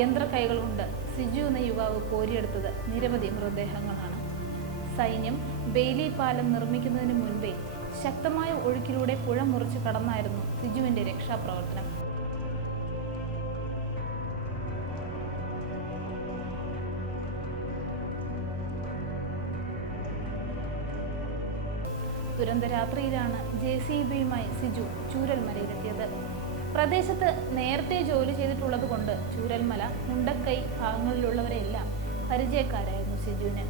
യന്ത്രക്കൈകൾ കൊണ്ട് സിജു എന്ന യുവാവ് കോരിയെടുത്തത് നിരവധി മൃതദേഹങ്ങളാണ്. സൈന്യം ബെയിലി പാലം നിർമ്മിക്കുന്നതിന് മുൻപേ ശക്തമായ ഒഴുക്കിലൂടെ പുഴ മുറിച്ച് കടന്നായിരുന്നു സിജുവിന്റെ രക്ഷാപ്രവർത്തനം. ദുരന്തരാത്രിയിലാണ് JCBയുമായി സിജു ചൂരൽമലയിലെത്തിയത്. പ്രദേശത്ത് നേരത്തെ ജോലി ചെയ്തിട്ടുള്ളത് കൊണ്ട് ചൂരൽമല, മുണ്ടക്കൈ ഭാഗങ്ങളിലുള്ളവരെല്ലാം പരിചയക്കാരായിരുന്നു സിജുവിന്.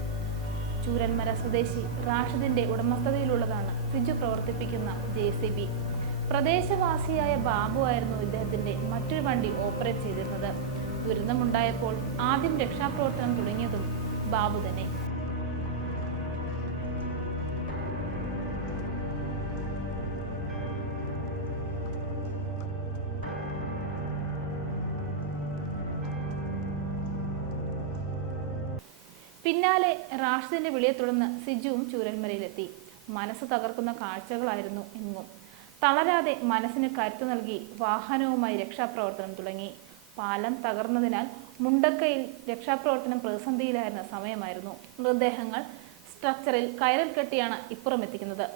ചൂരൽമല സ്വദേശി റാഷിദിന്റെ ഉടമസ്ഥതയിലുള്ളതാണ് സിജു പ്രവർത്തിപ്പിക്കുന്ന JCB. പ്രദേശവാസിയായ ബാബു ആയിരുന്നു ഇദ്ദേഹത്തിന്റെ മറ്റൊരു വണ്ടി ഓപ്പറേറ്റ് ചെയ്തിരുന്നത്. ദുരന്തമുണ്ടായപ്പോൾ ആദ്യം രക്ഷാപ്രവർത്തനം തുടങ്ങിയതും ബാബു തന്നെ. പിന്നാലെ റാഷിദിന്റെ വിളിയെ തുടർന്ന് സിജുവും ചൂരൽമലയിലെത്തി. മനസ്സ് തകർക്കുന്ന കാഴ്ചകളായിരുന്നു എങ്ങും. തളരാതെ മനസ്സിന് കരുത്തു നൽകി വാഹനവുമായി രക്ഷാപ്രവർത്തനം തുടങ്ങി. പാലം തകർന്നതിനാൽ മുണ്ടക്കയിൽ രക്ഷാപ്രവർത്തനം പ്രതിസന്ധിയിലായിരുന്ന സമയമായിരുന്നു. മൃതദേഹങ്ങൾ സ്ട്രക്ചറിൽ കയറിൽ കെട്ടിയാണ് ഇപ്പുറം എത്തിക്കുന്നത്.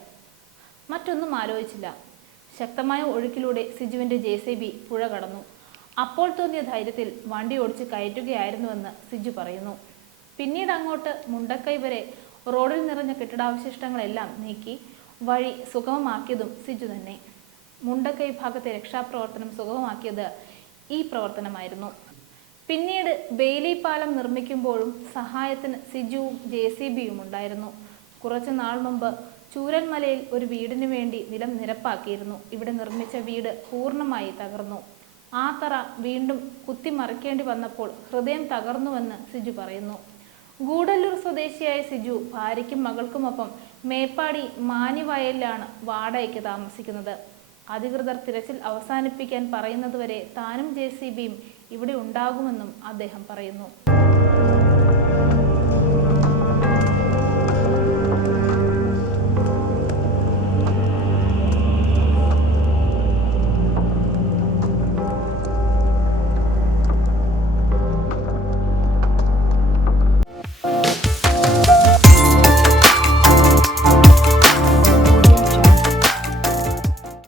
മറ്റൊന്നും ആലോചിച്ചില്ല. ശക്തമായ ഒഴുക്കിലൂടെ സിജുവിന്റെ JCB പുഴ കടന്നു. അപ്പോൾ തോന്നിയ ധൈര്യത്തിൽ വണ്ടി ഓടിച്ച് കയറ്റുകയായിരുന്നുവെന്ന് സിജു പറയുന്നു. പിന്നീട് അങ്ങോട്ട് മുണ്ടക്കൈ വരെ റോഡിൽ നിറഞ്ഞ കെട്ടിടാവശിഷ്ടങ്ങളെല്ലാം നീക്കി വഴി സുഗമമാക്കിയതും സിജു തന്നെ. മുണ്ടക്കൈ ഭാഗത്തെ രക്ഷാപ്രവർത്തനം സുഗമമാക്കിയത് ഈ പ്രവർത്തനമായിരുന്നു. പിന്നീട് ബെയിലി പാലം നിർമ്മിക്കുമ്പോഴും സഹായത്തിന് സിജുവും JCBയും ഉണ്ടായിരുന്നു. കുറച്ചു നാൾ മുമ്പ് ചൂരൽമലയിൽ ഒരു വീടിന് വേണ്ടി നിലം നിരപ്പാക്കിയിരുന്നു. ഇവിടെ നിർമ്മിച്ച വീട് പൂർണ്ണമായി തകർന്നു. ആ തറ വീണ്ടും കുത്തിമറിക്കേണ്ടി വന്നപ്പോൾ ഹൃദയം തകർന്നുവെന്ന് സിജു പറയുന്നു. ഗൂഡല്ലൂർ സ്വദേശിയായ സിജു ഭാര്യയ്ക്കും മകൾക്കുമൊപ്പം മേപ്പാടി മാനിവയലിലാണ് വാടകയ്ക്ക് താമസിക്കുന്നത്. അധികൃതർ തിരച്ചിൽ അവസാനിപ്പിക്കാൻ പറയുന്നതുവരെ താനും JCBയും ഇവിടെ ഉണ്ടാകുമെന്നും അദ്ദേഹം പറയുന്നു.